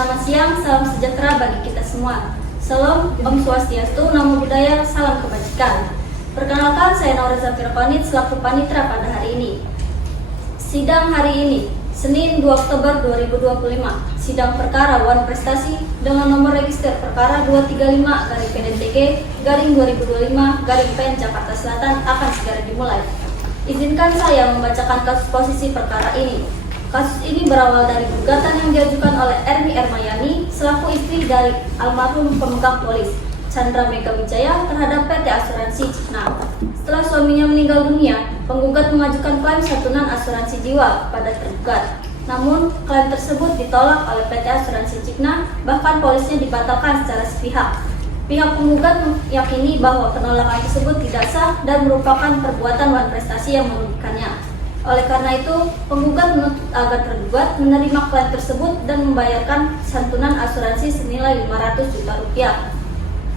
Selamat siang, salam sejahtera bagi kita semua. Salam, Om Swastiastu, Namo Buddhaya, salam kebajikan. Perkenalkan, saya Naura Zafira Panit selaku panitera pada hari ini. Sidang hari ini, Senin 2 Oktober 2025. Sidang perkara Wan Prestasi dengan nomor register perkara 235-PDTG-2025-PN Jakarta Selatan akan segera dimulai. Izinkan saya membacakan kasus posisi perkara ini. Kasus ini berawal dari gugatan yang diajukan oleh Erni Ermayani selaku istri dari almarhum pemegang polis Chandra Mega Wijaya terhadap PT Asuransi Cigna. Setelah suaminya meninggal dunia, penggugat mengajukan klaim santunan asuransi jiwa kepada tergugat. Namun, klaim tersebut ditolak oleh PT Asuransi Cigna, bahkan polisnya dibatalkan secara sepihak. Pihak penggugat meyakini bahwa penolakan tersebut tidak sah dan merupakan perbuatan wan prestasi yang merugikannya. Oleh karena itu, penggugat menuntut agar tergugat menerima klaim tersebut dan membayarkan santunan asuransi senilai 500 juta rupiah.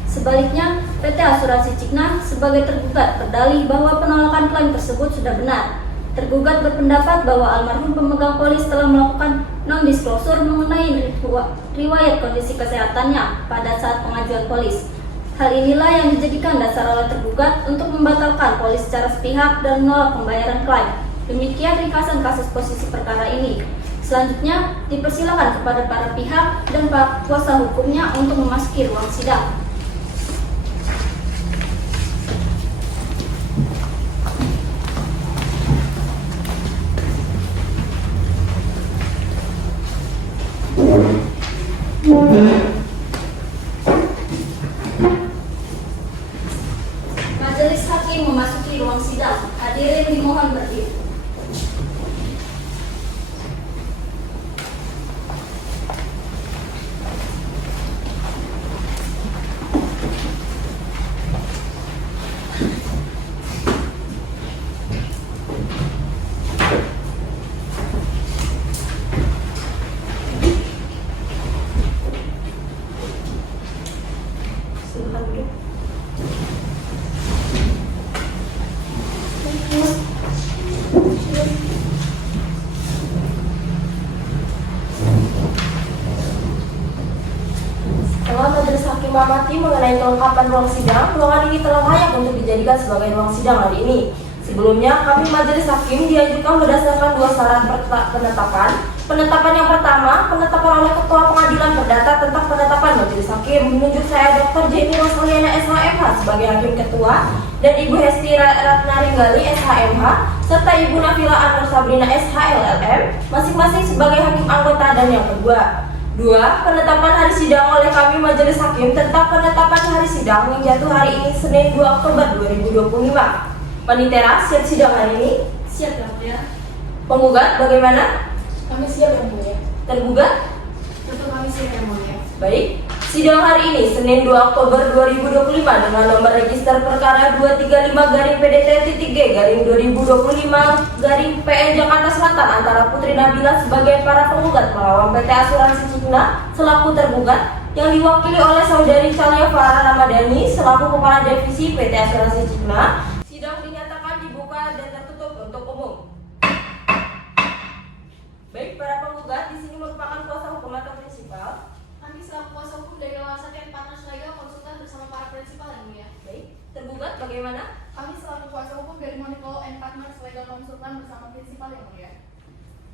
Sebaliknya, PT Asuransi Cigna sebagai tergugat berdalih bahwa penolakan klaim tersebut sudah benar. Tergugat berpendapat bahwa almarhum pemegang polis telah melakukan non-disclosure mengenai riwayat kondisi kesehatannya pada saat pengajuan polis. Hal inilah yang dijadikan dasar oleh tergugat untuk membatalkan polis secara sepihak dan menolak pembayaran klaim. Demikian ringkasan kasus posisi perkara ini. Selanjutnya, dipersilakan kepada para pihak dan para kuasa hukumnya untuk memasuki ruang sidang. Majelis Hakim memasuki ruang sidang. Hadirin dimohon berdiri. Silakan duduk. Setelah Majelis Hakim mengamati mengenai kelengkapan ruang sidang, ruangan ini telah layak untuk dijadikan sebagai ruang sidang hari ini. Sebelumnya, kami Majelis Hakim diajukan berdasarkan dua syarat penetapan. Penetapan yang pertama, penetapan oleh Ketua Pengadilan Perdata tentang penetapan Majelis Hakim menunjuk saya Dr. Jenny Rosaliana SHMH sebagai Hakim Ketua dan Ibu Hesti Ratnaringgali SHMH serta Ibu Nafila Anur Sabrina SHLLM masing-masing sebagai Hakim Anggota. Dan yang kedua, penetapan hari sidang oleh kami Majelis Hakim tentang penetapan hari sidang yang jatuh hari ini Senin 2 Oktober 2025. Panitera, siap sidang hari ini? Siap, Yang Mulia. Penggugat bagaimana? Kami siap, Yang Mulia. Tergugat? Tentu kami siap, Yang Mulia. Baik. Sidang hari ini Senin 2 Oktober 2025 dengan nomor register perkara 235-PDT3-2025-PN Jakarta Selatan antara Putri Nabila sebagai para penggugat melawan PT Asuransi Cigna selaku tergugat yang diwakili oleh Saudari Calia Farah Ramadhani selaku Kepala Divisi PT Asuransi Cigna. Sidang dinyatakan dibuka dan tertutup untuk umum. Baik, para penggugat di sini merupakan kuasa hukum atau prinsipal. Kami selaku kuasa hukum dari Lawasatian Partners Legal konsultan bersama para prinsipal, Yang Mulia. Baik, tergugat bagaimana? Kami selaku kuasa hukum dari Monica Law and Partners Legal konsultan bersama prinsipal, Yang Mulia.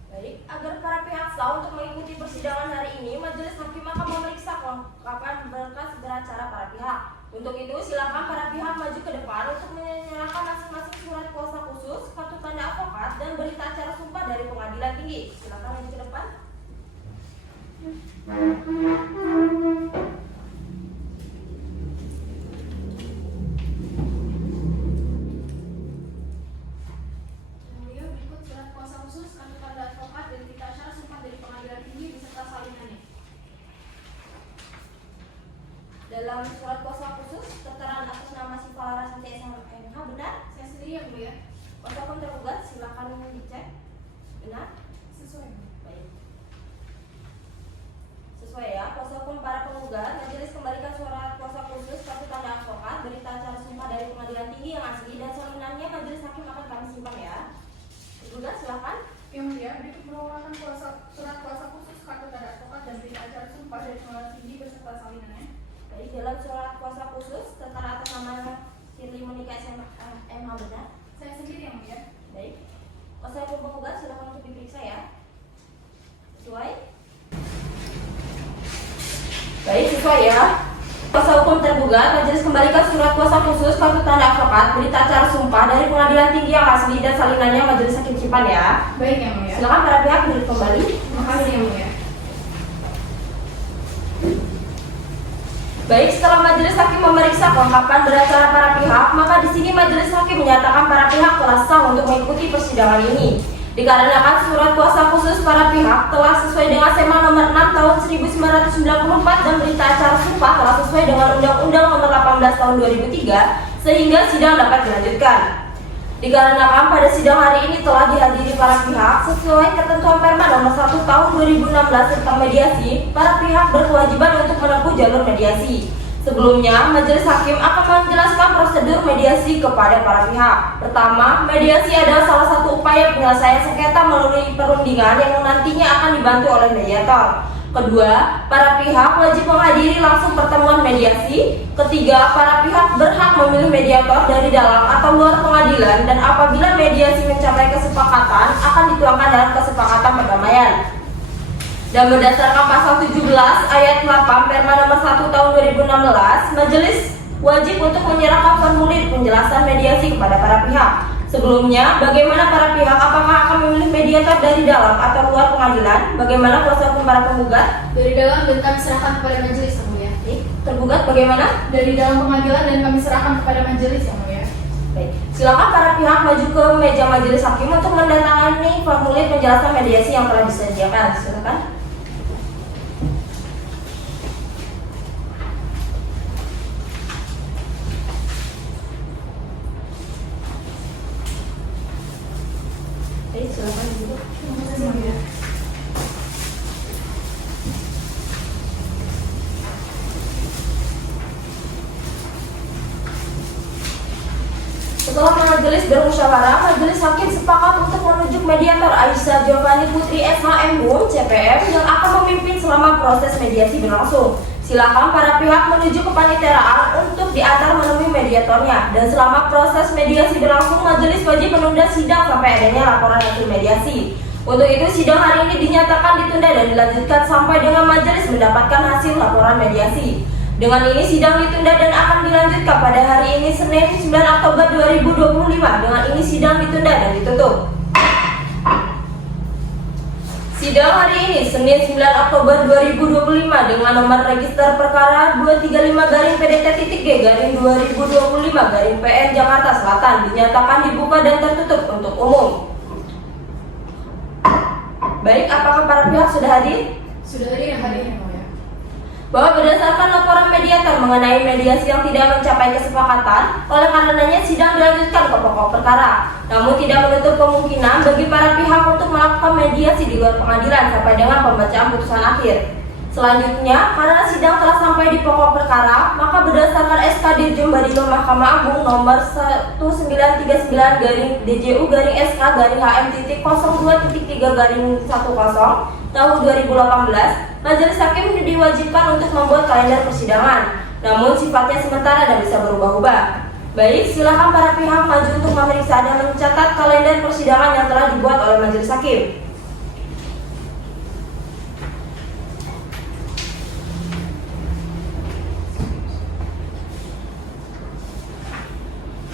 Baik, agar para pihak sah untuk mengikuti persidangan hari ini, Majelis Hakim akan memeriksa kelengkapan berkas beracara para pihak. Untuk itu, silakan para pihak maju ke depan untuk menyerahkan masing-masing surat kuasa khusus, kartu tanda advokat, dan berita acara sumpah dari Pengadilan Tinggi. Silakan maju ke depan. Yang Mulia, berikut surat kuasa khusus, kartu tanda advokat, dan berita acara sumpah dari Pengadilan Tinggi beserta salinannya. Dalam surat kuasa khusus, keterangan atas nama si Farah SHMH benar? Saya sendiri, Yang Mulia. Kuasa hukum tergugat, silakan dicek. Benar? Sesuai, Yang Mulia. Baik. Sesuai ya, kuasa hukum para penggugat, Majelis kembalikan surat kuasa khusus, kartu tanda advokat, berita acara sumpah dari Pengadilan Tinggi yang asli dan salinannya Majelis Hakim akan kami simpan ya. Tergugat, silakan. Yang Mulia, berikut merupakan surat kuasa khusus, kartu tanda advokat, dan berita acara sumpah tergugat, majelis kembalikan surat kuasa khusus kartu tanda advokat berita acara sumpah dari Pengadilan Tinggi yang asli dan salinannya majelis hakim simpan ya. Baik Yang Mulia. Silakan para pihak duduk kembali. Terima kasih Yang Mulia. Baik, setelah majelis hakim memeriksa kelengkapan beracara para pihak, maka di sini majelis hakim menyatakan para pihak telah sah untuk mengikuti persidangan ini. Dikarenakan surat kuasa khusus para pihak telah sesuai dengan SEMA nomor 6 tahun 1994 dan berita acara sumpah telah sesuai dengan Undang-Undang nomor 18 tahun 2003, sehingga sidang dapat dilanjutkan. Dikarenakan pada sidang hari ini telah dihadiri para pihak sesuai ketentuan Perma nomor 1 tahun 2016 tentang mediasi, para pihak berkewajiban untuk menempuh jalur mediasi. Sebelumnya, majelis hakim akan menjelaskan prosedur mediasi kepada para pihak. Pertama, mediasi adalah salah satu upaya penyelesaian sengketa melalui perundingan yang nantinya akan dibantu oleh mediator. Kedua, para pihak wajib menghadiri langsung pertemuan mediasi. Ketiga, para pihak berhak memilih mediator dari dalam atau luar pengadilan, dan apabila mediasi mencapai kesepakatan akan dituangkan dalam kesepakatan perdamaian. Dan berdasarkan pasal 17 ayat 8 Perma nomor 1 tahun 2016, majelis wajib untuk menyerahkan formulir penjelasan mediasi kepada para pihak. Sebelumnya, bagaimana para pihak apakah akan memilih mediator dari dalam atau luar pengadilan? Bagaimana kuasa hukum para penggugat? Dari dalam dan kami serahkan kepada majelis Yang Mulia. Tergugat bagaimana? Dari dalam pengadilan dan kami serahkan kepada majelis Yang Mulia. Baik. Silakan para pihak maju ke meja majelis hakim untuk mendatangani formulir penjelasan mediasi yang telah disediakan. Silakan. Silakan duduk. Terima kasih Yang Mulia. Setelah majelis bermusyawarah, majelis hakim sepakat untuk menunjuk mediator Aisyah Giovanni Putri SHM CPM yang akan memimpin selama proses mediasi berlangsung. Silakan para pihak menuju ke paniteraan untuk diantar menemui mediatornya. Dan selama proses mediasi berlangsung, majelis wajib menunda sidang sampai adanya laporan hasil mediasi. Untuk itu, sidang hari ini dinyatakan ditunda dan dilanjutkan sampai dengan majelis mendapatkan hasil laporan mediasi. Dengan ini, sidang ditunda dan akan dilanjutkan pada hari ini Senin 9 Oktober 2025. Dengan ini, sidang ditunda dan ditutup. Sidang hari ini Senin 9 Oktober 2025 dengan nomor register perkara 235-PDT-G-2025-PN Jakarta Selatan dinyatakan dibuka dan tertutup untuk umum. Baik, apakah para pihak sudah hadir? Sudah hadir Yang Mulia. Bahwa berdasarkan laporan mediator mengenai mediasi yang tidak mencapai kesepakatan, oleh karenanya sidang dilanjutkan ke pokok perkara. Namun tidak menutup kemungkinan bagi para pihak untuk melakukan mediasi di luar pengadilan sampai dengan pembacaan putusan akhir. Selanjutnya, karena sidang telah sampai di pokok perkara, maka berdasarkan SK Dirjen Badinum Mahkamah Agung nomor 1939-DJU-SK-HM.02.3-10 tahun 2018, majelis hakim diwajibkan untuk membuat kalender persidangan. Namun sifatnya sementara dan bisa berubah-ubah. Baik, silakan para pihak maju untuk memeriksa dan mencatat kalender persidangan yang telah dibuat oleh majelis hakim.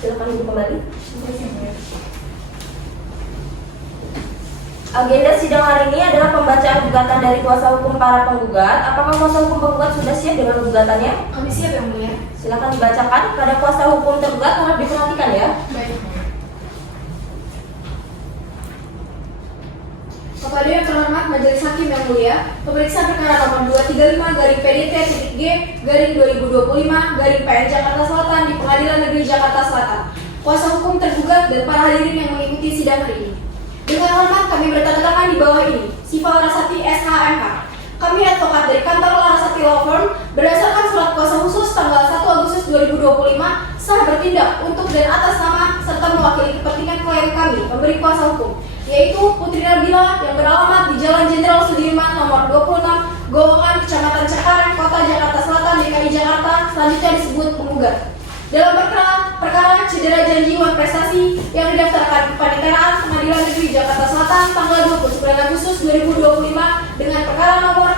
Silakan duduk kembali. Terima kasih Yang Mulia. Agenda sidang hari ini adalah pembacaan gugatan dari kuasa hukum para penggugat. Apakah kuasa hukum penggugat sudah siap dengan gugatannya? Kami siap Yang Mulia. Silakan dibacakan. Pada kuasa hukum tergugat harap diperhatikan ya. Baik Yang Mulia. Kepada yang terhormat Majelis Hakim yang mulia, pemeriksaan perkara nomor 235-PDT-G-2025-PN Jakarta Selatan di Pengadilan Negeri Jakarta Selatan. Kuasa hukum tergugat dan para hadirin yang mengikuti sidang hari ini. Dengan hormat kami bertanda tangan di bawah ini, Siva Larasati SHMH. Kami advokat dari kantor Larasati Law Firm berdasarkan surat kuasa khusus tanggal 1 Agustus 2025 sah bertindak untuk dan atas nama serta mewakili kepentingan klien kami memberi kuasa hukum, yaitu Putri Nabila yang beralamat di Jalan Jenderal Sudirman nomor 26 Gowongan, Kecamatan Cengkareng, Kota Jakarta Selatan, DKI Jakarta, selanjutnya disebut penggugat. Dalam perkara cedera janji uang prestasi yang didaftarkan ke Paniteraan Pengadilan Negeri Jakarta Selatan tanggal 29 Agustus 2025 dengan perkara nomor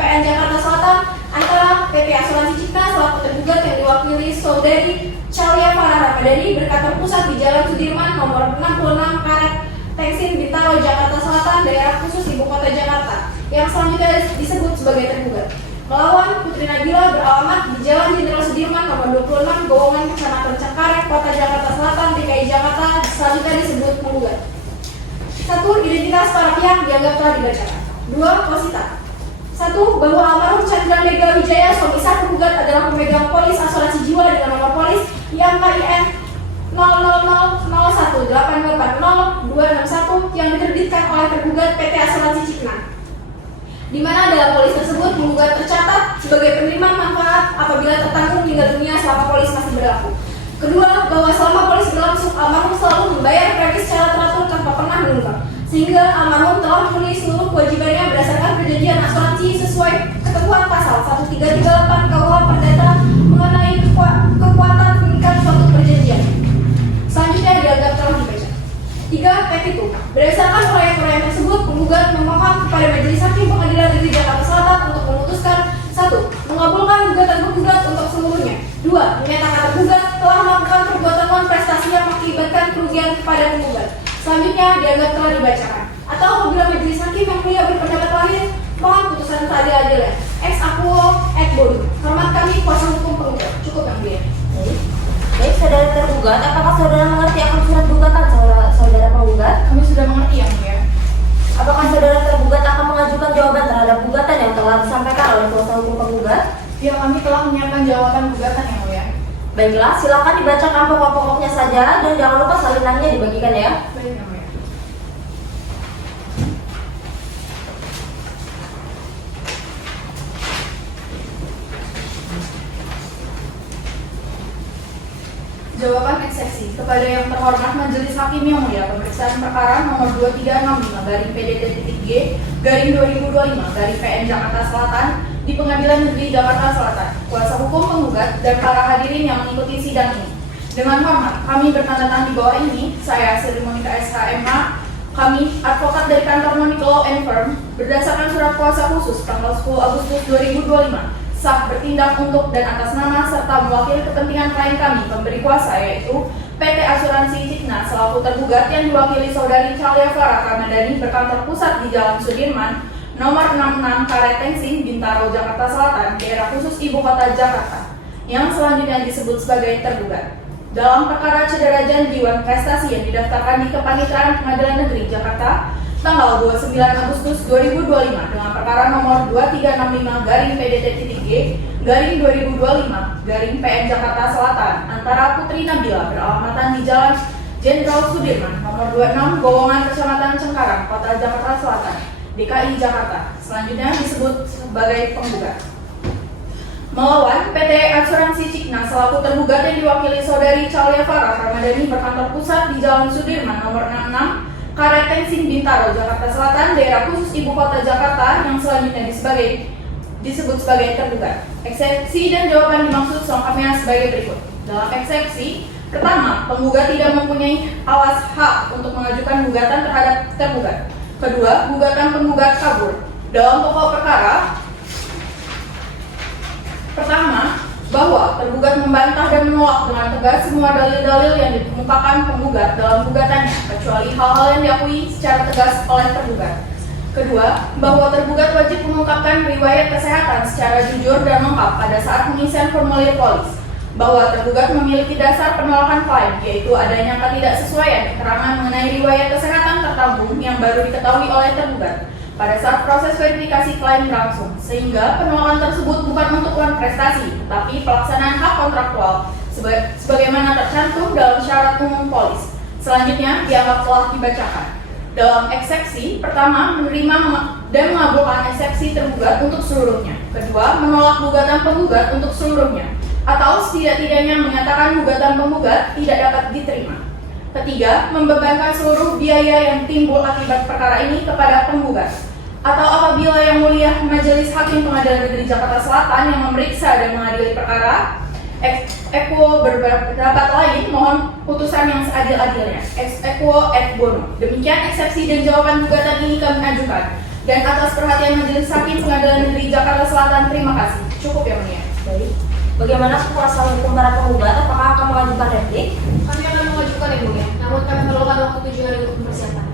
PN Jakarta Selatan antara PT Asuransi Cipta selaku tergugat yang diwakili Saudari Chalia Farah Ramadhani berkantor pusat di Jalan Sudirman nomor 66 Karet Tengsin Bintaro Jakarta Selatan daerah khusus Ibu Kota Jakarta yang selanjutnya disebut sebagai tergugat melawan Putri Nabila beralamat di Jalan Jenderal Sudirman nomor 26 Gowongan Kecamatan Cengkareng Kota Jakarta Selatan DKI Jakarta selanjutnya disebut penggugat. 1. Identitas para pihak dianggap telah dibacakan. 2. Posita. 1. Bahwa almarhum Chandra Mega Wijaya suami sah tergugat adalah pemegang polis asuransi jiwa dengan nomor polis IAN 00001880261 yang diterbitkan oleh tergugat PT Asuransi Cipta, di mana dalam polis tersebut penggugat tercatat sebagai penerima manfaat apabila tertanggung meninggal dunia selama polis masih berlaku. Kedua, bahwa selama polis berlangsung almarhum selalu membayar premi secara teratur tanpa pernah menunggak, sehingga almarhum telah memenuhi seluruh kewajibannya berdasarkan perjanjian asuransi sesuai ketentuan pasal 1338 KUH Perdata mengenai kekuatan mengikat suatu perjanjian. Selanjutnya dianggap telah dibaca. 3. Petitum. Berdasarkan uraian-uraian tersebut, penggugat memohon kepada Majelis Hakim Pengadilan Negeri Jakarta Selatan untuk memutuskan 1. Mengabulkan gugatan penggugat untuk seluruhnya. 2. Menyatakan tergugat telah melakukan perbuatan non prestasi yang mengakibatkan kerugian kepada penggugat. Selanjutnya dianggap telah dibacakan. Atau apabila Majelis Hakim yang mulia berpendapat lain, mohon putusan seadil-adilnya. Ex aequo et bono. Hormat kami kuasa hukum penggugat. Cukup yang mulia. Baik, saudara tergugat, apakah saudara mengerti akan surat gugatan saudara penggugat? Kami sudah mengerti yang mulia. Apakah saudara tergugat akan mengajukan jawaban terhadap gugatan yang telah disampaikan oleh kuasa hukum penggugat? Ya, kami telah menyiapkan jawaban gugatan yang mulia. Baiklah, silakan dibacakan pokok-pokoknya saja dan jangan lupa salinannya dibagikan ya. Baik yang mulia. Jawaban eksepsi kepada yang terhormat Majelis Hakim yang mulia, pemeriksaan perkara nomor 2365/PDT-G/2025/PN Jakarta Selatan di Pengadilan Negeri Jakarta Selatan. Kuasa hukum penggugat dan para hadirin yang mengikuti sidang ini. Dengan hormat, kami bertanda tangan di bawah ini, saya Sri Monika SHMH, kami advokat dari kantor Monica Law and Firm, berdasarkan surat kuasa khusus tanggal 10 Agustus 2025, sah bertindak untuk dan atas nama serta mewakili kepentingan klien kami pemberi kuasa yaitu PT Asuransi Cipta selaku tergugat yang diwakili Saudari Chalia Farah Ramadhani berkantor pusat di Jalan Sudirman nomor 66 Karet Tengsin Bintaro Jakarta Selatan daerah khusus Ibu Kota Jakarta yang selanjutnya disebut sebagai tergugat dalam perkara cedera janjiwan prestasi yang didaftarkan di Kepaniteraan Pengadilan Negeri Jakarta tanggal 29 Agustus 2025 dengan perkara nomor 2365/PDT-G/2025/PN Jakarta Selatan antara Putri Nabila beralamatan di Jalan Jenderal Sudirman nomor 26 Gowongan Kecamatan Cengkareng Kota Jakarta Selatan DKI Jakarta selanjutnya disebut sebagai penggugat melawan PT Asuransi Cipta selaku tergugat yang diwakili Saudari Chalia Farah Ramadhani berkantor pusat di Jalan Sudirman nomor 66 Karet Tengsin Bintaro Jakarta Selatan daerah khusus Ibu Kota Jakarta yang selanjutnya disebut sebagai tergugat. Eksepsi dan jawaban dimaksud selengkapnya sebagai berikut. Dalam eksepsi, pertama, penggugat tidak mempunyai alas hak untuk mengajukan gugatan terhadap tergugat. Kedua, gugatan penggugat kabur. Dalam pokok perkara, pertama, bahwa tergugat membantah dan menolak dengan tegas semua dalil-dalil yang dikemukakan penggugat dalam gugatannya, kecuali hal-hal yang diakui secara tegas oleh tergugat. Kedua, bahwa tergugat wajib mengungkapkan riwayat kesehatan secara jujur dan lengkap pada saat pengisian formulir polis. Bahwa tergugat memiliki dasar penolakan klaim, yaitu adanya ketidaksesuaian keterangan mengenai riwayat kesehatan tertanggung yang baru diketahui oleh tergugat pada saat proses verifikasi klaim berlangsung, sehingga penolakan tersebut bukan untuk uang prestasi, tetapi pelaksanaan hak kontraktual sebagaimana tercantum dalam syarat umum polis. Selanjutnya dianggap telah dibacakan. Dalam eksepsi, pertama, menerima dan mengabulkan eksepsi tergugat untuk seluruhnya. Kedua, menolak gugatan penggugat untuk seluruhnya, atau setidak-tidaknya menyatakan gugatan penggugat tidak dapat diterima. Ketiga, membebankan seluruh biaya yang timbul akibat perkara ini kepada penggugat. Atau apabila Yang Mulia Majelis Hakim Pengadilan Negeri Jakarta Selatan yang memeriksa dan mengadili perkara Ex equo berpendapat lain, mohon putusan yang seadil-adilnya. Ex equo et bono. Demikian eksepsi dan jawaban gugatan ini kami ajukan. Dan atas perhatian Majelis Hakim Pengadilan Negeri Jakarta Selatan, terima kasih. Cukup ya mulia. Baik. Bagaimana kuasa hukum para penggugat? Apakah akan mengajukan replik? Kami akan mengajukan yang mulia, namun kami memerlukan waktu 7 hari untuk mempersiapkan.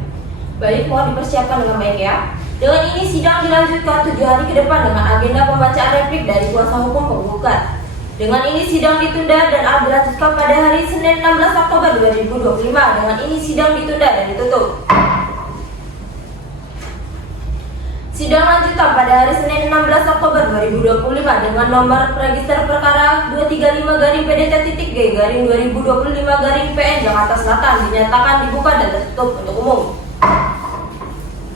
Baik, mohon dipersiapkan dengan baik ya. Dengan ini sidang dilanjutkan 7 hari ke depan dengan agenda pembacaan replik dari kuasa hukum penggugat. Dengan ini sidang ditunda dan akan dilanjutkan pada hari Senin 16 Oktober 2025. Dengan ini sidang ditunda dan ditutup. Sidang lanjutan pada hari Senin 16 Oktober 2025 dengan nomor register perkara 235-PT-G-2025-PN Jakarta Selatan dinyatakan dibuka dan tertutup untuk umum.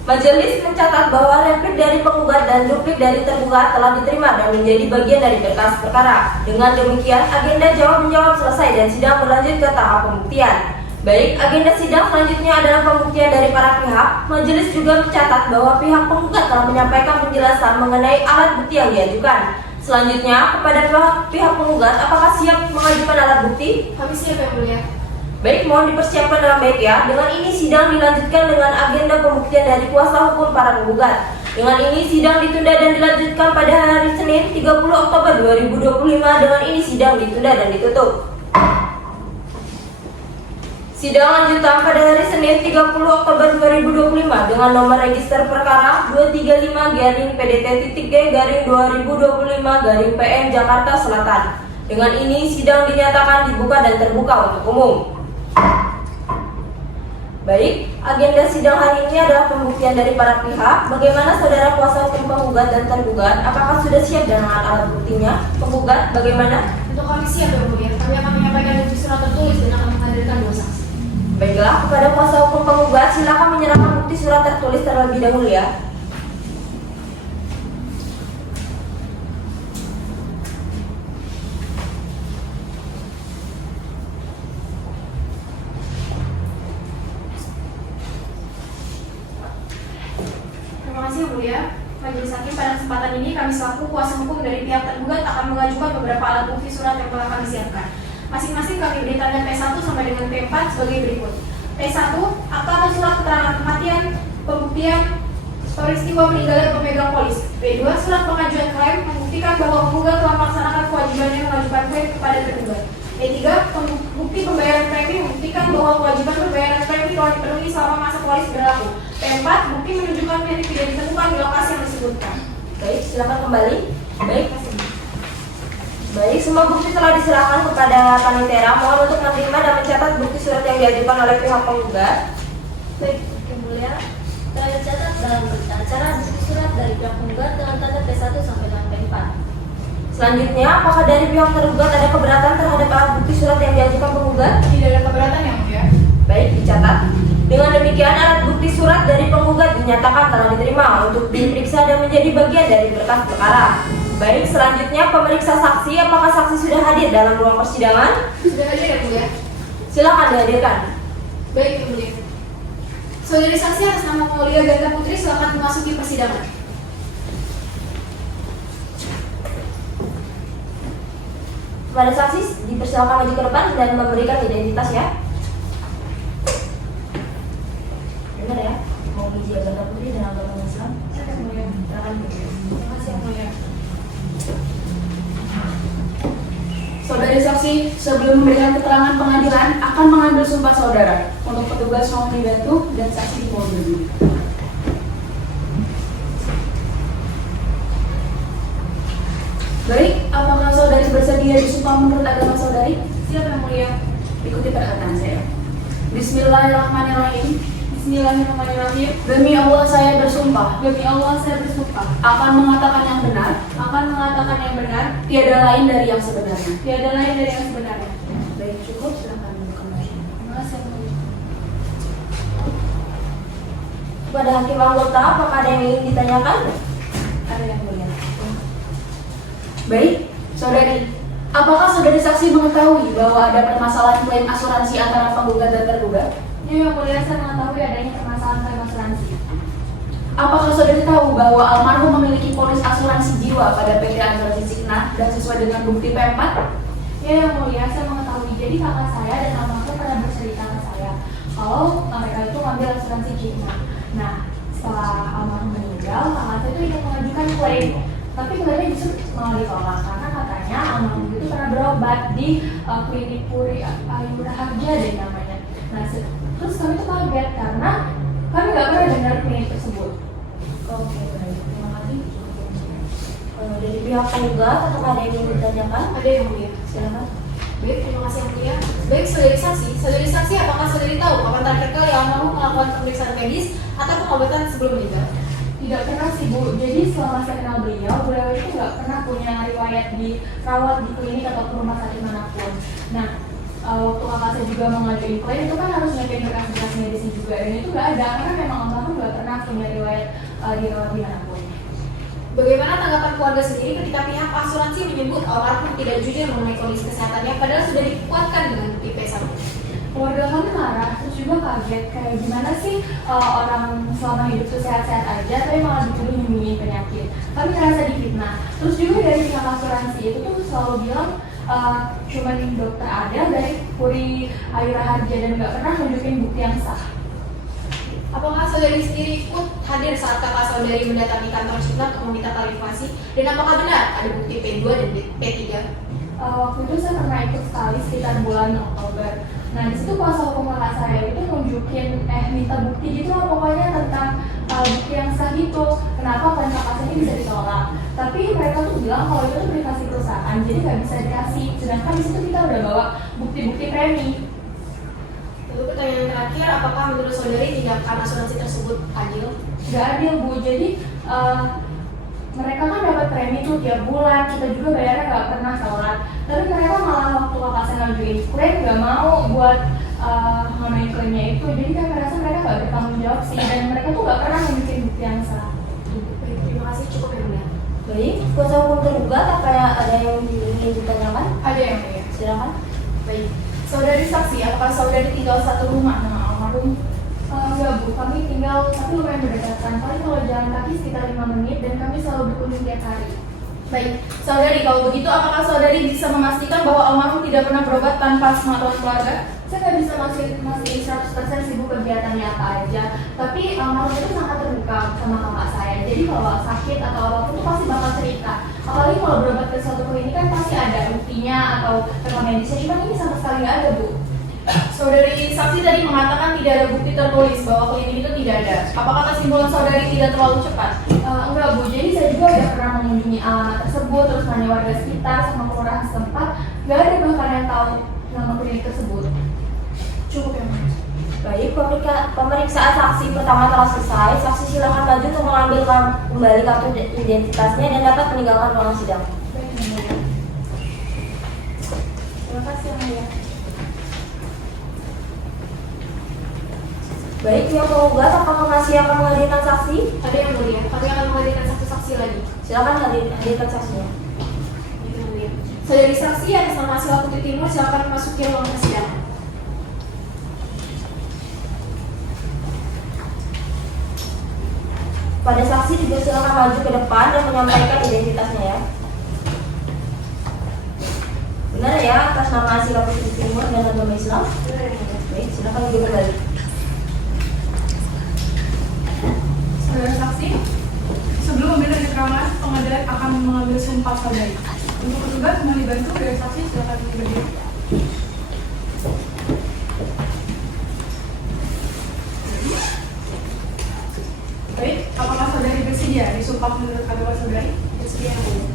Majelis mencatat bahwa replik dari penggugat dan duplik dari tergugat telah diterima dan menjadi bagian dari berkas perkara. Dengan demikian, agenda jawab-menjawab selesai dan sidang berlanjut ke tahap pembuktian. Baik, agenda sidang selanjutnya adalah pembuktian dari para pihak. Majelis juga mencatat bahwa pihak penggugat telah menyampaikan penjelasan mengenai alat bukti yang diajukan. Selanjutnya, kepada pihak penggugat, apakah siap mengajukan alat bukti? Kami siap yang mulia. Baik, mohon dipersiapkan dengan baik ya. Dengan ini sidang dilanjutkan dengan agenda pembuktian dari kuasa hukum para penggugat. Dengan ini sidang ditunda dan dilanjutkan pada hari Senin 30 Oktober 2025. Dengan ini sidang ditunda dan ditutup. Sidang lanjutan pada hari Senin 30 Oktober 2025 dengan nomor register perkara 235-PT-G-2025-PN Jakarta Selatan. Dengan ini sidang dinyatakan dibuka dan terbuka untuk umum. Baik, agenda sidang hari ini adalah pembuktian dari para pihak. Bagaimana saudara kuasa hukum penggugat dan tergugat? Apakah sudah siap dengan alat buktinya? Penggugat, bagaimana? Untuk kami siap yang mulia. Kami akan menyampaikan bukti surat tertulis dan akan menghadirkan 2 saksi. Baiklah, kepada kuasa hukum penggugat silakan menyerahkan bukti surat tertulis terlebih dahulu ya. Terima kasih yang mulia. Majelis Hakim, pada kesempatan ini kami selaku kuasa hukum dari pihak tergugat akan mengajukan beberapa alat bukti surat yang telah kami siapkan. Masing-masing kami beri tanda P1 sampai dengan P4 sebagai berikut. P1, akta atau surat keterangan kematian, pembuktian peristiwa meninggalnya pemegang polis. P2, surat pengajuan klaim membuktikan bahwa penggugat telah melaksanakan kewajibannya mengajukan klaim kepada tergugat. P3, bukti pembayaran premi membuktikan bahwa kewajiban pembayaran premi telah dipenuhi selama masa polis berlaku. P4, bukti menunjukkan milik tidak ditemukan di lokasi yang disebutkan. Baik, silakan kembali. Baik, semua bukti telah diserahkan kepada panitera. Mohon untuk menerima dan mencatat bukti surat yang diajukan oleh pihak penggugat. Baik, yang mulia, telah dicatat dalam berita acara bukti surat dari pihak penggugat dengan tanda P1 sampai dengan P4. Selanjutnya, apakah dari pihak tergugat ada keberatan terhadap alat bukti surat yang diajukan penggugat? Tidak ada keberatan yang mulia. Baik, dicatat. Dengan demikian, alat bukti surat dari penggugat dinyatakan telah diterima untuk diperiksa dan menjadi bagian dari berkas perkara. Baik, selanjutnya pemeriksa saksi. Apakah saksi sudah hadir dalam ruang persidangan? Sudah hadir yang mulia. Silakan dihadirkan. Baik yang mulia. Saudari saksi atas nama Maulia Ganda Putri silakan memasuki persidangan. Kepada saksi dipersilakan maju ke depan dan memberikan identitas ya. Benar ya? Mau uji Ganda Putri dan agama Islam? Silakan yang mulia. Silakan. Terima kasih yang mulia. Saudari saksi, sebelum memberikan keterangan pengadilan, akan mengambil sumpah saudara. Untuk petugas mohon dibantu dan saksi mohon berdiri. Baik, apakah saudari bersedia disumpah menurut agama saudari? Siap yang mulia. Ikuti perkataan saya. Bismillahirrahmanirrahim. Bismillahirrahmanirrahim. Demi Allah saya bersumpah. Demi Allah saya bersumpah. Akan mengatakan yang benar. Akan mengatakan yang benar. Tiada lain dari yang sebenarnya. Tiada lain dari yang sebenarnya. Baik, cukup. Silakan kembali. Terima kasih. Kepada hakim anggota, apakah ada yang ingin ditanyakan? Ada yang mulia. Baik, saudari. Apakah saudari saksi mengetahui bahwa ada permasalahan klaim asuransi antara penggugat dan tergugat? Ya, yang mulia, saya mengetahui adanya permasalahan klaim asuransi. Apakah saudari tahu bahwa almarhum memiliki polis asuransi jiwa pada PT Asuransi Signa dan sesuai dengan bukti P4? Ya, Ya yang mulia, saya mengetahui. Jadi kakak saya dan almarhum pernah bercerita ke saya kalau mereka itu ngambil asuransi Cigna. Nah, setelah almarhum meninggal, kakak saya itu ingin mengajukan klaim, tapi klaimnya justru malah ditolak karena katanya almarhum itu pernah berobat di klinik Puri Ayu Raharja deh namanya. Nah, terus kami tuh kaget karena kami nggak pernah dengar klinik tersebut. Oke, baik. Terima kasih. Dari pihak penggugat, apakah ada yang ingin ditanyakan? Ada yang mulia. Silakan. Baik, terima kasih yang mulia. Baik, saudari saksi, apakah saudari tahu kapan terakhir kali almarhum melakukan pemeriksaan medis atau pengobatan sebelum meninggal? Tidak pernah sih Bu, jadi selama saya kenal beliau itu nggak pernah punya riwayat dirawat di klinik ataupun rumah sakit manapun. Nah, waktu kakak saya juga mengajuin klaim itu kan harus nyiapin berkas-berkas medisnya juga, dan itu nggak ada karena memang almarhum nggak pernah punya riwayat dirawat di manapun. Bagaimana tanggapan keluarga sendiri ketika pihak asuransi menyebut almarhum tidak jujur mengenai kondisi kesehatannya padahal sudah dikuatkan dengan bukti P1? Keluarga kami marah, terus juga kaget kayak gimana sih orang selama hidup tuh sehat-sehat aja tapi malah dituduh nyembunyiin penyakit. Kami ngerasa difitnah. Terus juga dari pihak asuransi itu tuh selalu bilang cuman dokter ada dari Puri Ayu Raharja dan nggak pernah nunjukin bukti yang sah. Apakah saudari sendiri ikut hadir saat kakak saudari mendatangi kantor Cigna untuk meminta klarifikasi? Dan apakah benar ada bukti P2 dan P3? Waktu itu saya pernah ikut sekali sekitar bulan Oktober. Nah di situ kuasa hukum kakak saya itu nunjukin minta bukti gitu lah pokoknya tentang bukti yang sah gitu. Kenapa klaim kakak saya ini bisa ditolak? Tapi mereka tuh bilang kalau itu tuh privasi perusahaan jadi nggak bisa dikasih. Sedangkan di situ kita udah bawa bukti-bukti premi. Lalu pertanyaan terakhir, apakah menurut saudari tindakan asuransi tersebut adil? Gak adil Bu, jadi mereka kan dapat premi tuh tiap bulan, kita juga bayarnya gak pernah telat. Tapi mereka malah waktu kakak saya ngajuin klaim gak mau buat ngamain klaimnya itu. Jadi kan merasa mereka gak bertanggung jawab sih, dan mereka tuh gak pernah nunjukin bukti yang sah. Baik, terima kasih, cukup ya mulia. Baik, kuasa hukum tergugat, apa ada yang ingin ditanyakan? Ada yang mulia. Silakan. Baik, saudari saksi, apakah saudari tinggal satu rumah dengan almarhum? Enggak Bu, kami tinggal tapi lumayan berdekatan. Paling kalau jalan kaki sekitar 5 menit dan kami selalu berkunjung tiap hari. Baik, saudari, kalau begitu apakah saudari bisa memastikan bahwa almarhum tidak pernah berobat tanpa sepengetahuan keluarga? Saya nggak bisa masih 100% sibuk kegiatannya apa aja. Tapi almarhum itu sangat terbuka sama kakak saya. Jadi kalau sakit atau apapun itu pasti bakal cerita. Apalagi kalau berobat ke suatu klinik kan pasti ada buktinya atau rekam medisnya. Cuma ini sama sekali nggak ada Bu. Saudari saksi tadi mengatakan tidak ada bukti tertulis bahwa klinik itu tidak ada. Apakah kesimpulan saudari tidak terlalu cepat? Enggak Bu, jadi saya juga udah pernah mengunjungi alamat tersebut, terus nanya warga sekitar sama kelurahan setempat. Nggak ada bahkan yang tahu nama klinik tersebut. Cukup ya, Mas. Baik, pemeriksaan saksi pertama telah selesai. Saksi silakan maju untuk mengambil kembali kartu identitasnya dan dapat meninggalkan ruangan sidang. Baik, Yang Mulia. Terima kasih Yang Mulia. Baik, pihak penggugat, apakah masih akan menghadirkan saksi? Ada yang mulia, kami akan menghadirkan satu saksi lagi. Silakan hadirkan saksinya. Itu yang mulia. Saudari saksi atas nama Sila Putri Timur, silakan memasuki ruang persidangan. Pada saksi juga silakan maju ke depan dan menyampaikan identitasnya ya. Benar ya, atas nama Sila Putri Timur dan agama Islam? Baik, silakan duduk kembali. Saudara saksi, sebelum memberikan keterangan, pengadilan akan mengambil sumpah saudari. Untuk petugas mohon dibantu dari saksi, silakan berdiri. Baik, apakah saudari bersedia disumpah menurut agama saudari? Bersedia yang mulia.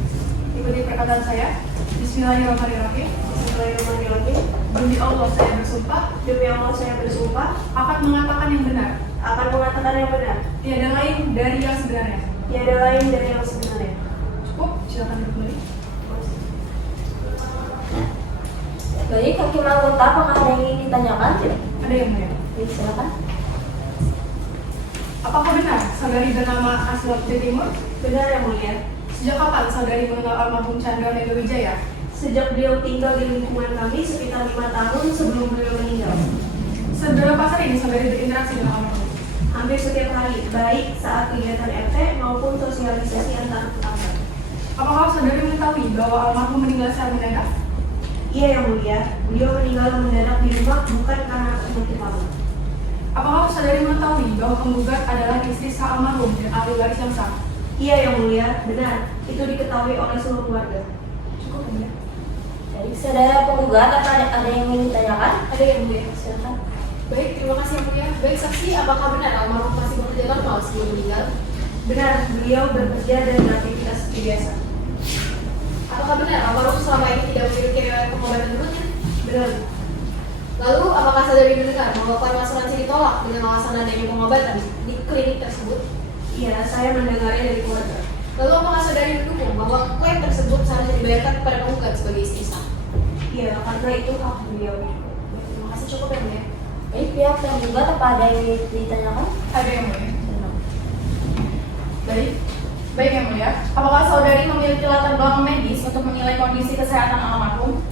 Ikuti perkataan saya. Bismillahirrahmanirrahim. Bismillahirrahmanirrahim. Demi Allah saya bersumpah Demi Allah saya bersumpah akan mengatakan yang benar, akan mengatakan yang benar, tiada lain dari yang sebenarnya. tiada lain dari yang sebenarnya. Cukup, silakan kembali. Baik, hakim anggota, apakah ada yang ingin ditanyakan? Ada yang mulia. Baik, silakan. Apakah benar saudari bernama Asla Putri Timur? Benar yang mulia. Sejak kapan saudari mengenal almarhum Chandra Mega Wijaya? Sejak beliau tinggal di lingkungan kami sekitar 5 tahun sebelum beliau meninggal. Seberapa sering saudari berinteraksi dengan almarhum? Hampir setiap hari, baik saat kegiatan RT maupun sosialisasi antar tetangga. Apakah saudari mengetahui bahwa almarhum meninggal secara mendadak? Iya yang mulia, beliau meninggal mendadak di rumah bukan karena penyakit lama. Apakah saudari mengetahui bahwa penggugat adalah istri sah almarhum dan ahli waris yang sah? Iya yang mulia, benar. Itu diketahui oleh seluruh keluarga. Cukup yang mulia. Baik, saudara penggugat, apa ada yang ingin ditanyakan? Ada yang mulia. Silakan. Baik, terima kasih yang mulia. Baik saksi, apakah benar almarhum masih bekerja normal sebelum meninggal? Benar, beliau bekerja dan beraktivitas seperti biasa. Apakah benar almarhum selama ini tidak memiliki riwayat pengobatan dulunya? Benar. Lalu, apakah saudari mendengar bahwa klaim asuransi ditolak dengan alasan adanya pengobatan di klinik tersebut? Iya, saya mendengarnya dari keluarga. Lalu, apakah saudari mendukung bahwa klaim tersebut seharusnya dibayarkan kepada penggugat sebagai istri sah? Iya, karena itu hak beliau. Terima kasih, cukup yang mulia. Baik, pihak tergugat apa ada yang ingin ditanyakan? Ada yang mulia. Baik yang mulia. Apakah saudari memiliki latar belakang medis untuk menilai kondisi kesehatan almarhum?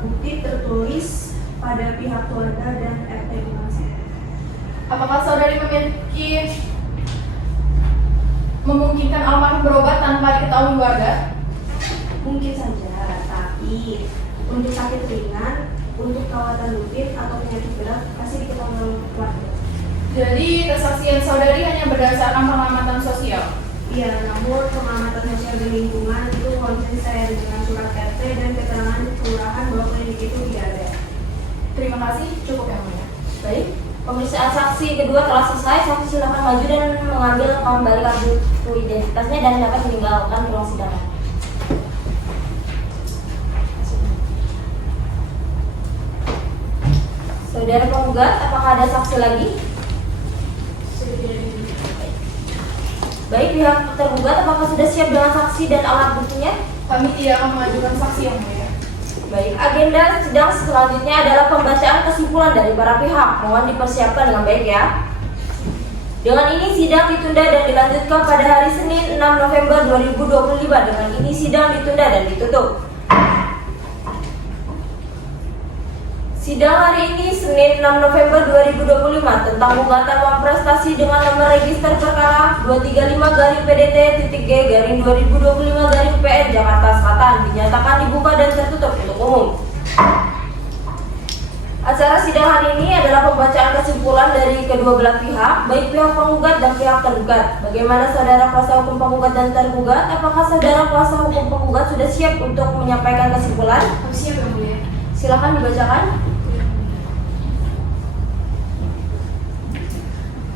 Bukti tertulis pada pihak keluarga dan RT masing. Apakah saudari memungkinkan almarhum berobat tanpa diketahui warga? Mungkin saja, tapi untuk sakit ringan, untuk perawatan rutin atau penyakit berat pasti diketahui oleh keluarga. Jadi kesaksian saudari hanya berdasarkan pengamatan sosial. Iya, namun pengamatan sosial di lingkungan itu konsisten dengan surat RT dan keterangan kelurahan bahwa klinik itu tidak ada. Terima kasih, cukup yang mulia. Baik, pemeriksaan saksi kedua telah selesai. Saksi silakan maju dan mengambil kembali kartu identitasnya dan dapat meninggalkan ruang sidang. Saudara penggugat, apakah ada saksi lagi? Baik, pihak tergugat apakah sudah siap dengan saksi dan alat buktinya? Kami tidak akan mengajukan saksi yang mulia. Baik, agenda sidang selanjutnya adalah pembacaan kesimpulan dari para pihak. Mohon dipersiapkan dengan baik ya. Dengan ini sidang ditunda dan dilanjutkan pada hari Senin 6 November 2025. Dengan ini sidang ditunda dan ditutup. Sidang hari ini Senin 6 November 2025 tentang gugatan uang prestasi dengan nomor register perkara 235-PDT-G-2025-PN Jakarta Selatan dinyatakan dibuka dan tertutup untuk umum. Acara sidang hari ini adalah pembacaan kesimpulan dari kedua belah pihak, baik pihak penggugat dan pihak tergugat. Bagaimana saudara kuasa hukum penggugat dan tergugat? Apakah saudara kuasa hukum penggugat sudah siap untuk menyampaikan kesimpulan? Kami siap yang mulia. Silakan dibacakan.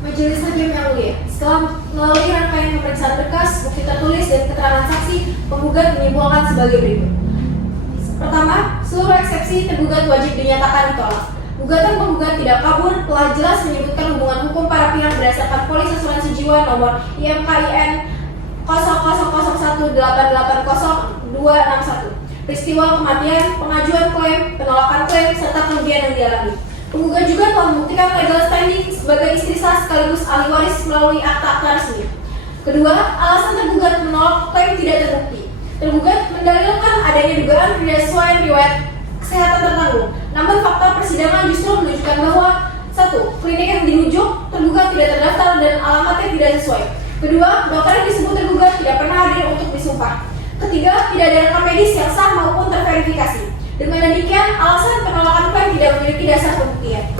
Majelis Hakim yang mulia, setelah melalui rangkaian pemeriksaan berkas, bukti tertulis dan keterangan saksi, penggugat menyimpulkan sebagai berikut. Pertama, seluruh eksepsi tergugat wajib dinyatakan ditolak. Gugatan penggugat tidak kabur, telah jelas menyebutkan hubungan hukum para pihak berdasarkan polis asuransi jiwa nomor IMKIN 001880261261. Peristiwa kematian, pengajuan klaim, penolakan klaim, serta kerugian yang dialami. Penggugat juga telah membuktikan legal standing sebagai istri sah sekaligus ahli waris melalui akta resmi. Kedua, alasan tergugat menolak klaim tidak terbukti. Tergugat mendalilkan adanya dugaan ketidaksesuaian riwayat kesehatan tertanggung. Namun fakta persidangan justru menunjukkan bahwa 1. Klinik yang dirujuk tergugat tidak terdaftar dan alamatnya tidak sesuai. Kedua, dokter yang disebut tergugat tidak pernah hadir untuk disumpah. Ketiga, tidak ada rekam medis yang sah maupun terverifikasi. Dengan demikian, alasan penolakan klaim tidak memiliki dasar pembuktian.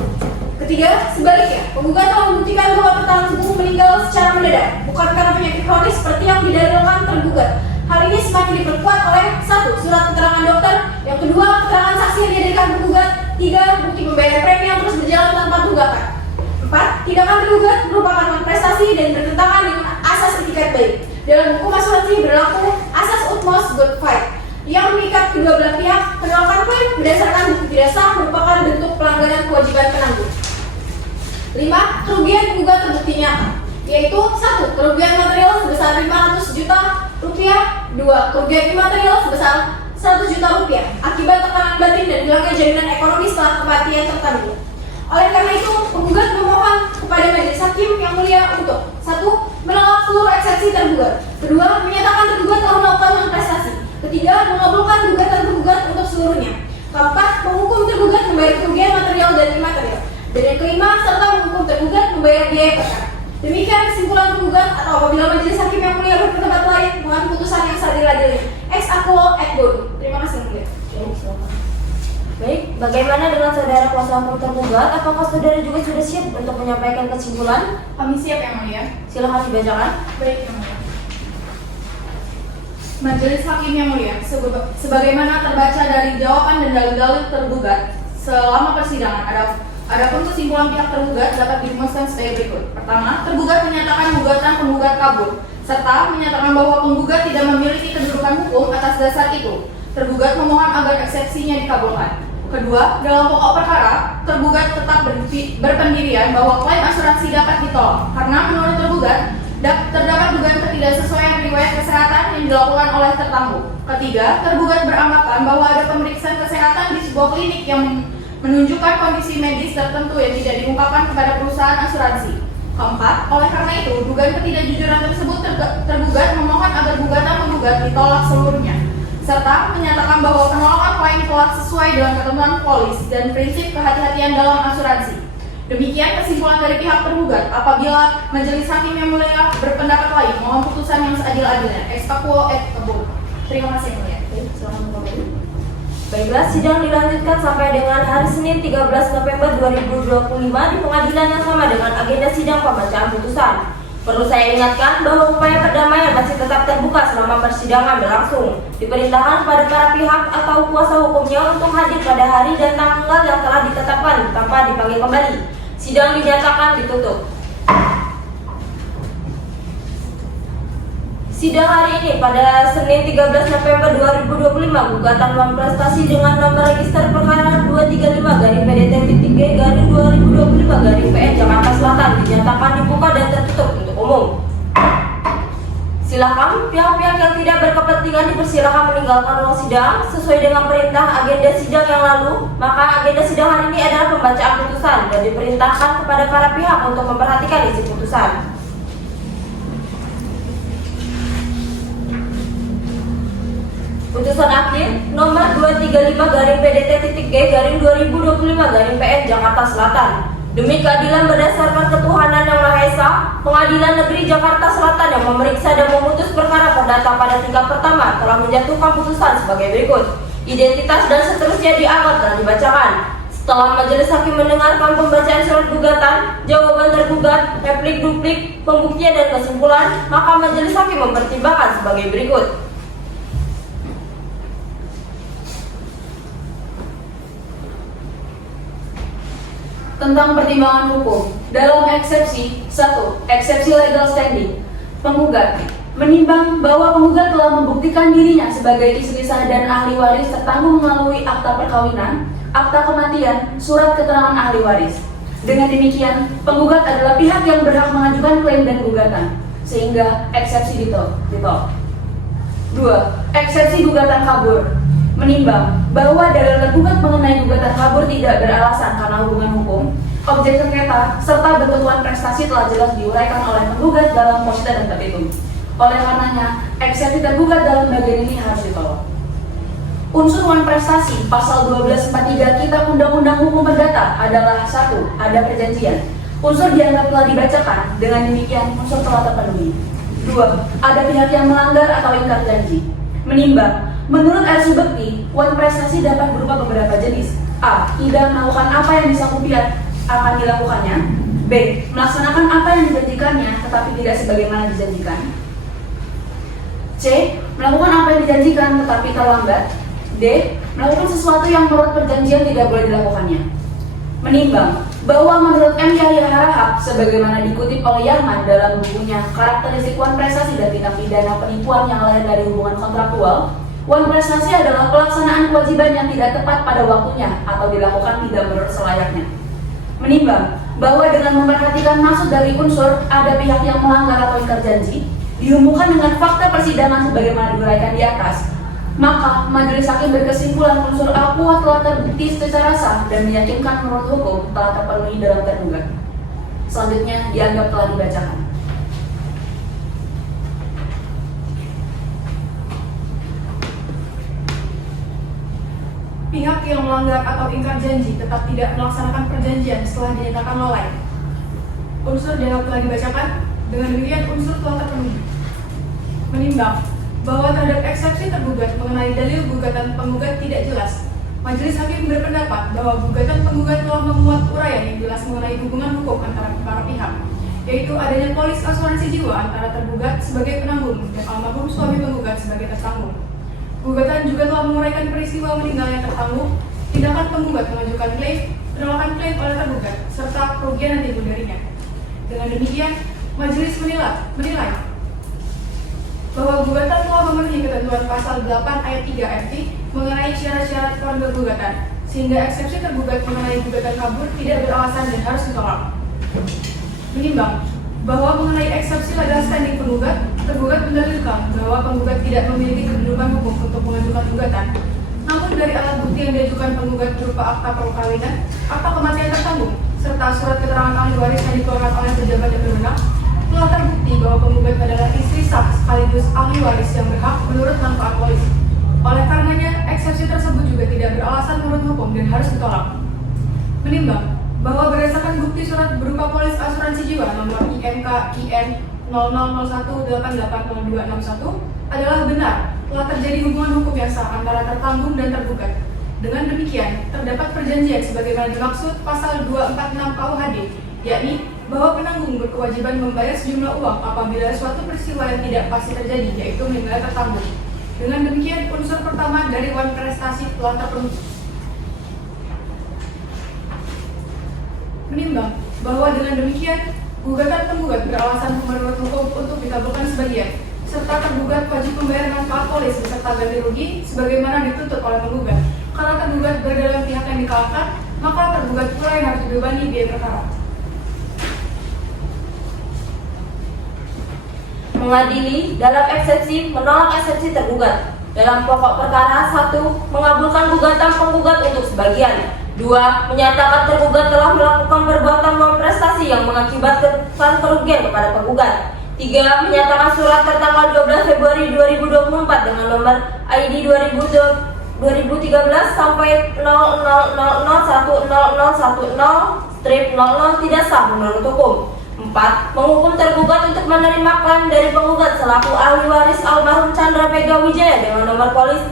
Ketiga, sebaliknya, penggugat telah membuktikan bahwa tertahan tubuh meninggal secara mendadak, bukan karena penyakit kronis seperti yang didalilkan tergugat. Hal ini semakin diperkuat oleh 1. Surat keterangan dokter, yang kedua, keterangan saksi yang dihadirkan penggugat, 3. Bukti pembayaran premi yang terus berjalan tanpa tunggakan. 4. Tindakan tergugat merupakan prestasi dan bertentangan dengan asas etikat baik. Dalam hukum asuransi berlaku asas utmost good fight yang mengikat kedua belah pihak. Penolakan klaim berdasarkan bukti tidak sah merupakan bentuk pelanggaran kewajiban penanggung. 5. Kerugian penggugat terbukti nyata, yaitu 1. Kerugian material sebesar 500 juta rupiah, 2. Kerugian imaterial sebesar 100 juta rupiah akibat tekanan batin dan hilangnya jaminan ekonomi setelah kematian tertanggung. Oleh karena itu, penggugat memohon kepada majelis hakim yang mulia untuk 1. Menolak seluruh eksepsi tergugat, 2. Menyatakan tergugat telah melakukan prestasi, 3. Mengabulkan gugatan tergugat untuk seluruhnya, 4. Menghukum tergugat membayar kerugian material dan imaterial, dan yang kelima, serta menghukum tergugat membayar biaya perkara. Demikian kesimpulan penggugat, atau apabila majelis hakim yang mulia berpendapat lain, mohon putusan yang seadil-adilnya. Ex aequo et bono. Terima kasih yang mulia. bagaimana dengan saudara kuasa hukum tergugat? Apakah saudara juga sudah siap untuk menyampaikan kesimpulan? Kami siap Yang Mulia. Silakan dibacakan. Baik Yang Mulia. Majelis Hakim Yang Mulia, sebagaimana terbaca dari jawaban dan dalil-dalil tergugat selama persidangan, adapun kesimpulan pihak tergugat dapat dirumuskan sebagai berikut. Pertama, tergugat menyatakan gugatan penggugat kabur, serta menyatakan bahwa penggugat tidak memiliki kedudukan hukum atas dasar itu. Tergugat memohon agar eksepsinya dikabulkan. Kedua, dalam pokok perkara, tergugat tetap berpendirian bahwa klaim asuransi dapat ditolak karena menurut tergugat terdapat dugaan ketidaksesuaian riwayat kesehatan yang dilakukan oleh tertambu. Ketiga, tergugat beranggapan bahwa ada pemeriksaan kesehatan di sebuah klinik yang menunjukkan kondisi medis tertentu yang tidak diungkapkan kepada perusahaan asuransi. Keempat, oleh karena itu, dugaan ketidakjujuran tersebut tergugat memohon agar gugatan penggugat ditolak seluruhnya, serta menyatakan bahwa penolakan klaim telah sesuai dengan ketentuan polis dan prinsip kehati-hatian dalam asuransi. Demikian kesimpulan dari pihak tergugat. Apabila Majelis Hakim Yang Mulia berpendapat lain, mohon putusan yang seadil-adilnya. Ex aequo et cabula. Terima kasih Yang Mulia. Silakan kembali. Baiklah, sidang dilanjutkan sampai dengan hari Senin 13 November 2025 di pengadilan yang sama dengan agenda sidang pembacaan putusan. Perlu saya ingatkan bahwa upaya perdamaian masih tetap terbuka selama persidangan berlangsung. Diperintahkan kepada para pihak atau kuasa hukumnya untuk hadir pada hari dan tanggal yang telah ditetapkan tanpa dipanggil kembali. Sidang dinyatakan ditutup. Sidang hari ini pada Senin 13 November 2025, gugatan uang prestasi dengan nomor register perkara 235-PDT-G-2025-PN Jakarta Selatan dinyatakan dibuka dan tertutup untuk umum. Silakan pihak-pihak yang tidak berkepentingan dipersilakan meninggalkan ruang sidang sesuai dengan perintah agenda sidang yang lalu. Maka agenda sidang hari ini adalah pembacaan putusan dan diperintahkan kepada para pihak untuk memperhatikan isi putusan. Putusan akhir nomor 235-PDT-G-2025-PN Jakarta Selatan. Demi keadilan berdasarkan ketuhanan yang Maha Esa, Pengadilan Negeri Jakarta Selatan yang memeriksa dan memutus perkara perdata pada tingkat pertama telah menjatuhkan putusan sebagai berikut. Identitas dan seterusnya dianggap telah dibacakan. Setelah Majelis Hakim mendengarkan pembacaan surat gugatan, jawaban tergugat, replik duplik, pembuktian dan kesimpulan, maka Majelis Hakim mempertimbangkan sebagai berikut. Tentang pertimbangan hukum dalam eksepsi 1. Eksepsi legal standing. Penggugat menimbang bahwa penggugat telah membuktikan dirinya sebagai istri sah dan ahli waris tertanggung melalui akta perkawinan, akta kematian, surat keterangan ahli waris. Dengan demikian, penggugat adalah pihak yang berhak mengajukan klaim dan gugatan, sehingga eksepsi ditolak. 2. Eksepsi gugatan kabur. Menimbang bahwa dalil tergugat mengenai gugatan kabur tidak beralasan karena hubungan hukum, objek sengketa, serta ketentuan prestasi telah jelas diuraikan oleh penggugat dalam posta dan petitum. Oleh karenanya, eksepsi tergugat dalam bagian ini harus ditolak. Unsur wan prestasi pasal 1243 Kitab Undang-Undang Hukum Perdata adalah 1. Ada perjanjian. Unsur dianggap telah dibacakan, dengan demikian unsur telah terpenuhi. 2. Ada pihak yang melanggar atau ingkar janji. Menimbang menurut RSU Bekti, wan prestasi dapat berupa beberapa jenis. A. Tidak melakukan apa yang disanggupi akan dilakukannya. B. Melaksanakan apa yang dijanjikannya tetapi tidak sebagaimana dijanjikan. C. Melakukan apa yang dijanjikan tetapi terlambat. D. Melakukan sesuatu yang menurut perjanjian tidak boleh dilakukannya. Menimbang bahwa menurut M. Yahya Harahap, sebagaimana dikutip oleh Yarman dalam bukunya Karakteristik Wan Prestasi dan Tindak Pidana Penipuan yang lahir dari hubungan kontraktual, wan prestasi adalah pelaksanaan kewajiban yang tidak tepat pada waktunya atau dilakukan tidak menurut selayaknya. Menimbang bahwa dengan memperhatikan maksud dari unsur ada pihak yang melanggar atau ingkar janji, dihubungkan dengan fakta persidangan sebagaimana diuraikan di atas, maka Majelis Hakim berkesimpulan unsur akuat telah terbukti secara sah dan meyakinkan menurut hukum telah terpenuhi dalam tergugat. Selanjutnya dianggap telah dibacakan. Pihak yang melanggar atau ingkar janji tetap tidak melaksanakan perjanjian setelah dinyatakan lalai. Unsur dianggap telah dibacakan, dengan demikian unsur telah terpenuhi. Menimbang bahwa terhadap eksepsi tergugat mengenai dalil gugatan penggugat tidak jelas, Majelis Hakim berpendapat bahwa gugatan penggugat telah memuat uraian yang jelas mengenai hubungan hukum antara para pihak, yaitu adanya polis asuransi jiwa antara tergugat sebagai penanggung dan almarhum suami penggugat sebagai tertanggung. Gugatan juga telah menguraikan peristiwa meninggalnya tertanggung, tindakan penggugat mengajukan klaim, penolakan klaim oleh tergugat, serta kerugian yang timbul darinya. Dengan demikian, majelis menilai bahwa gugatan telah memenuhi ketentuan pasal 8 ayat 3 FT mengenai syarat-syarat keluarga gugatan, sehingga eksepsi tergugat mengenai gugatan kabur tidak beralasan dan harus ditolak. Menimbang bahwa mengenai eksepsi legal standing penggugat, tergugat mendalilkan bahwa penggugat tidak memiliki kedudukan hukum untuk mengajukan gugatan. Namun dari alat bukti yang diajukan penggugat berupa akta perkawinan, akta kematian tertanggung, serta surat keterangan ahli waris yang dikeluarkan oleh pejabat yang berwenang, telah terbukti bahwa penggugat adalah istri sah sekaligus ahli waris yang berhak menurut manfaat polis. Oleh karenanya, eksepsi tersebut juga tidak beralasan menurut hukum dan harus ditolak. Menimbang bahwa berdasarkan bukti surat berupa polis asuransi jiwa nomor IMK IN 0001880261 adalah benar telah terjadi hubungan hukum yang sah antara tertanggung dan tergugat. Dengan demikian, terdapat perjanjian sebagaimana dimaksud pasal 246 KUHD, yakni bahwa penanggung berkewajiban membayar sejumlah uang apabila suatu peristiwa yang tidak pasti terjadi, yaitu meninggal tertanggung. Dengan demikian, unsur pertama dari wan prestasi telah terpenuhi. Menimbang bahwa dengan demikian, gugatan penggugat beralasan menurut hukum untuk dikabulkan sebagian, serta tergugat wajib membayar manfaat polis beserta ganti rugi sebagaimana dituntut oleh penggugat. Karena tergugat berada dalam pihak yang dikalahkan, maka tergugat pula yang harus dibebani biaya perkara. Mengadili dalam eksepsi menolak eksepsi tergugat. Dalam pokok perkara 1, mengabulkan gugatan penggugat untuk sebagian. 2. Menyatakan tergugat telah melakukan perbuatan non-prestasi yang mengakibatkan kerugian kepada penggugat. 3. Menyatakan surat tertanggal 12 Februari 2024 dengan nomor ID 2013 sampai 00010010-00 tidak sah menurut hukum. 4. Menghukum tergugat untuk menerima klaim dari penggugat selaku ahli waris almarhum Chandra Mega Wijaya dengan nomor polis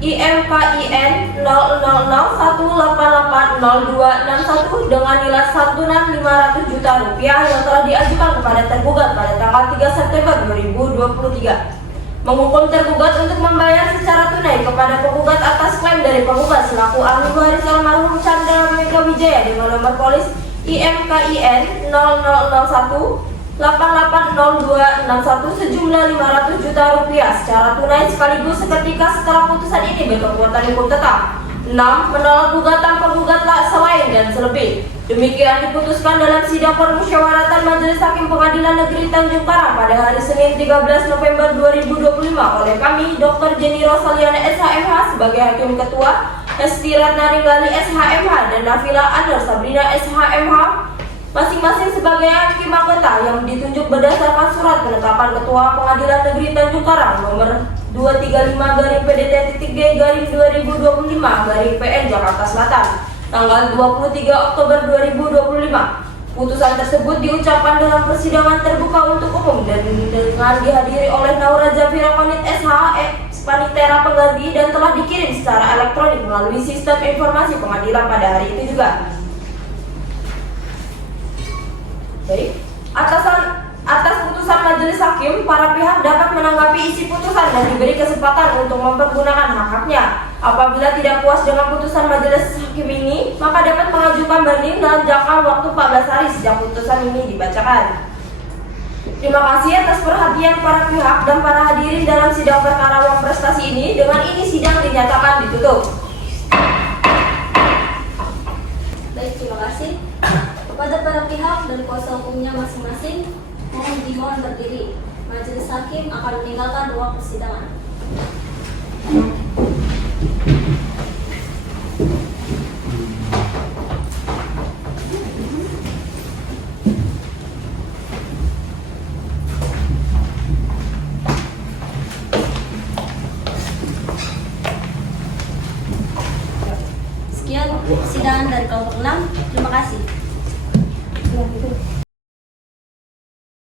IMKIN 0001880261 dengan nilai santunan Rp500 juta yang telah diajukan kepada tergugat pada tanggal 3 September 2023. Menghukum tergugat untuk membayar secara tunai kepada penggugat atas klaim dari penggugat selaku ahli waris almarhum Chandra Mega Wijaya dengan nomor polis IMKIN 0001880261 sejumlah Rp500 juta secara tunai sekaligus seketika setelah putusan ini berkekuatan hukum tetap. 6. Menolak gugatan penggugat selain dan selebih. Demikian diputuskan dalam sidang permusyawaratan Majelis Hakim Pengadilan Negeri Tanjung Karang pada hari Senin 13 November 2025 oleh kami, Dr. Jenny Rosaliana SHMH sebagai Hakim Ketua, Hesti Ratnaringgali SHMH dan Nafila Anur Sabrina SHMH masing-masing sebagai hakim anggota yang ditunjuk berdasarkan surat penetapan Ketua Pengadilan Negeri Tanjung Karang nomor 235-PDT-G-2025-PN Jakarta Selatan tanggal 23 Oktober 2025. Putusan tersebut diucapkan dalam persidangan terbuka untuk umum dan dengan dihadiri oleh Naura Zafira Konit SH Panitera pengganti dan telah dikirim secara elektronik melalui sistem informasi pengadilan pada hari itu juga. Baik, atas putusan majelis hakim, para pihak dapat menanggapi isi putusan dan diberi kesempatan untuk mempergunakan hak-haknya. Apabila tidak puas dengan putusan majelis hakim ini, maka dapat mengajukan banding dalam jangka waktu 14 hari sejak putusan ini dibacakan. Terima kasih atas perhatian para pihak dan para hadirin dalam sidang perkara uang prestasi ini. Dengan ini sidang dinyatakan ditutup. Baik, terima kasih. Kepada para pihak dan kuasa hukumnya masing-masing, mohon berdiri. Majelis Hakim akan meninggalkan ruang persidangan. Sekian sidang dari kelompok 6. Terima kasih.